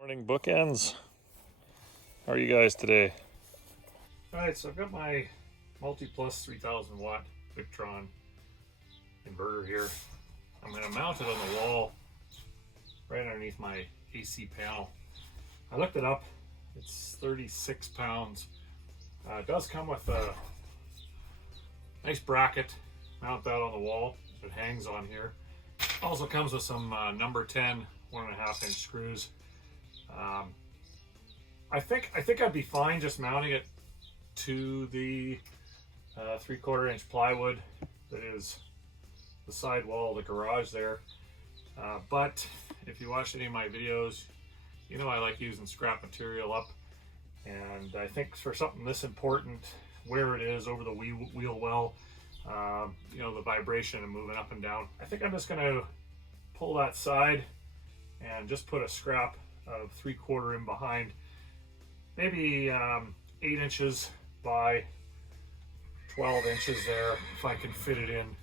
Morning bookends. How are you guys today? Alright, so I've got my MultiPlus 3000 watt Victron inverter here. I'm going to mount it on the wall right underneath my AC panel. I looked it up. It's 36 pounds. It does come with a nice bracket. Mount that on the wall. It hangs on here. Also comes with some number 10 1.5 inch screws. I think I'd be fine just mounting it to the 3/4 inch plywood that is the side wall of the garage there. But if you watch any of my videos, you know I like using scrap material up, and I think for something this important, where it is over the wheel well, you know, the vibration and moving up and down, I think I'm just going to pull that side and just put a scrap of 3/4 in behind, maybe 8 inches by 12 inches there, if I can fit it in.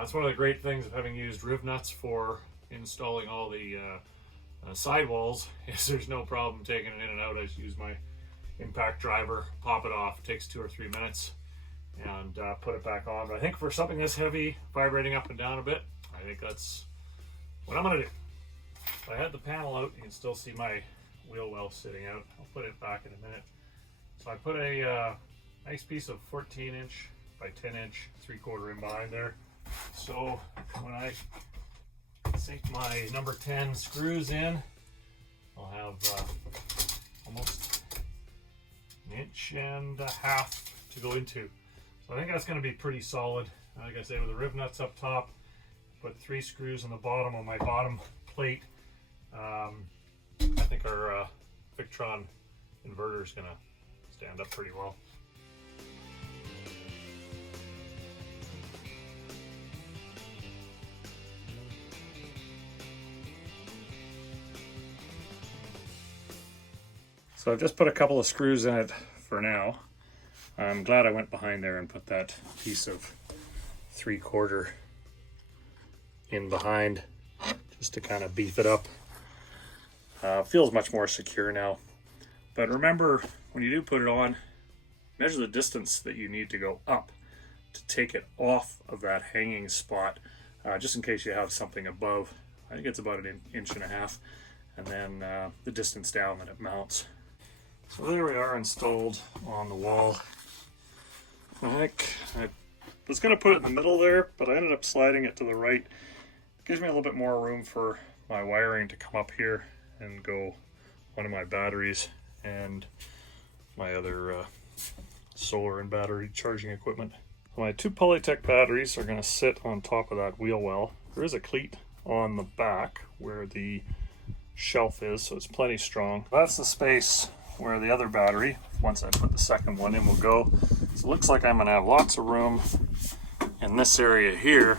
It's one of the great things of having used riv nuts for installing all the sidewalls, is there's no problem taking it in and out. I just use my impact driver, pop it off, it takes 2 or 3 minutes, and put it back on. But I think for something this heavy, vibrating up and down a bit, I think that's what I'm gonna do. If I had the panel out, you can still see my wheel well sitting out. I'll put it back in a minute. So I put a nice piece of 14 inch by 10 inch 3/4 in behind there. So when I sink my number 10 screws in, I'll have almost 1.5 inches to go into. So I think that's going to be pretty solid. Like I say, with the riv nuts up top, put 3 screws in the bottom on my bottom plate. I think our Victron inverter is going to stand up pretty well. So I've just put a couple of screws in it for now. I'm glad I went behind there and put that piece of 3/4 in behind, just to kind of beef it up. Feels much more secure now. But remember, when you do put it on, measure the distance that you need to go up to take it off of that hanging spot, just in case you have something above. I think it's about 1.5 inches, and then the distance down that it mounts. So there we are, installed on the wall. I was going to put it in the middle there, but I ended up sliding it to the right. It gives me a little bit more room for my wiring to come up here and go one of my batteries and my other solar and battery charging equipment. My 2 Polytech batteries are going to sit on top of that wheel well. There is a cleat on the back where the shelf is, so it's plenty strong. That's the space where the other battery, once I put the second one in, will go. So it looks like I'm going to have lots of room in this area here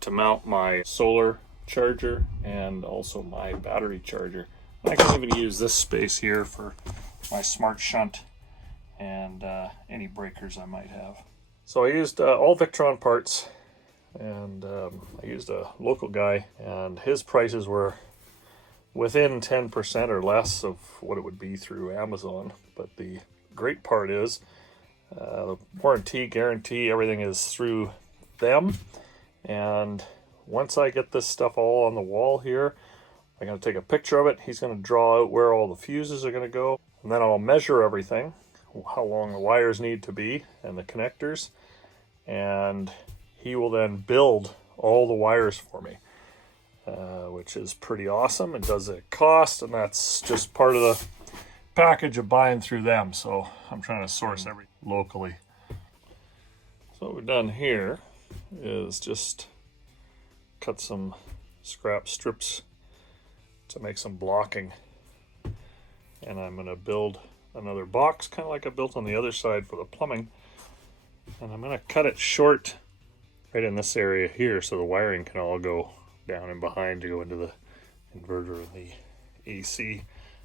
to mount my solar charger and also my battery charger. I can even use this space here for my smart shunt and any breakers I might have. So I used all Victron parts, and I used a local guy, and his prices were within 10% or less of what it would be through Amazon. But the great part is the warranty, guarantee, everything is through them. And once I get this stuff all on the wall here, I'm going to take a picture of it. He's going to draw out where all the fuses are going to go, and then I'll measure everything, how long the wires need to be and the connectors, and he will then build all the wires for me, which is pretty awesome. It does a cost, and that's just part of the package of buying through them. So I'm trying to source everything locally. So what we've done here is just cut some scrap strips to make some blocking, and I'm going to build another box kind of like I built on the other side for the plumbing, and I'm going to cut it short right in this area here so the wiring can all go down and behind to go into the inverter and the AC,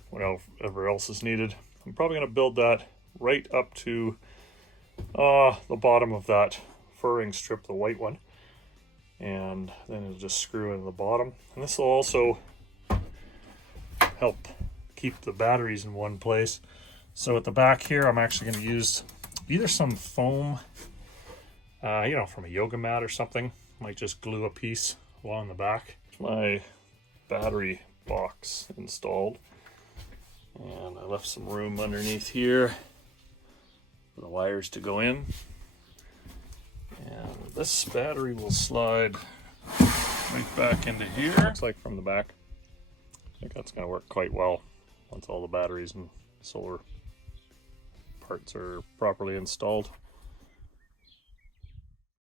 whatever else is needed. I'm probably going to build that right up to the bottom of that furring strip, the white one, and then it'll just screw into the bottom. And this will also help keep the batteries in one place. So at the back here, I'm actually going to use either some foam, you know, from a yoga mat or something. Might just glue a piece along the back. My battery box installed, and I left some room underneath here for the wires to go in. And this battery will slide right back into here. Looks like from the back. I think that's going to work quite well once all the batteries and solar parts are properly installed.